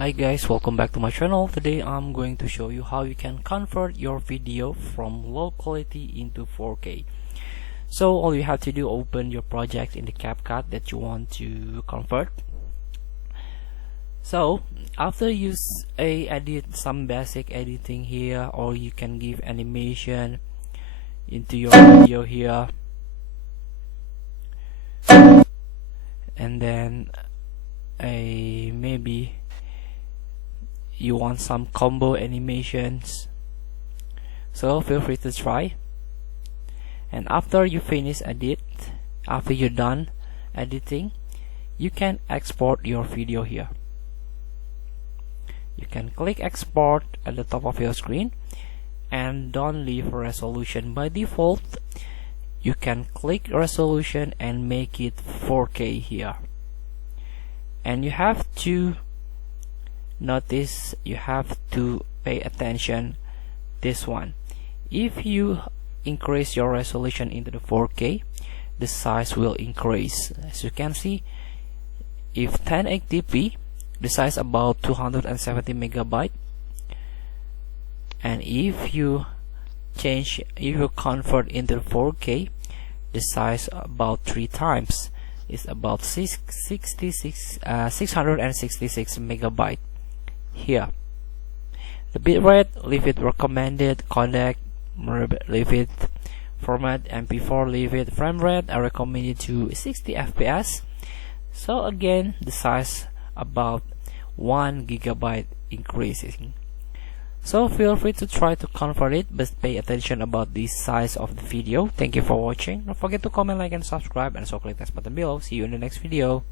Hi guys, welcome back to my channel. Today I'm going to show you how you can convert your video from low quality into 4K. So all you have to do, open your project in the Capcut that you want to convert. So after you edit some basic editing here, or you can give animation into your video here, and then maybe you want some combo animations, so feel free to try. And after you finish after you're done editing, you can export your video here. You can click export at the top of your screen and don't leave resolution. By default you can click resolution and make it 4K here, and you have to notice, you have to pay attention this one. If you increase your resolution into the 4K, the size will increase. As you can see, if 1080p, the size about 270 megabyte, and if you convert into 4K, the size about 3 times, is about 666 megabyte here. The bitrate, leave it recommended. Codec, leave it format. MP4, leave it. Frame rate, I recommend it to 60 fps. So again, the size about 1 gigabyte increasing. So feel free to try to convert it, but pay attention about the size of the video. Thank you for watching. Don't forget to comment, like, and subscribe, and also click the button below. See you in the next video.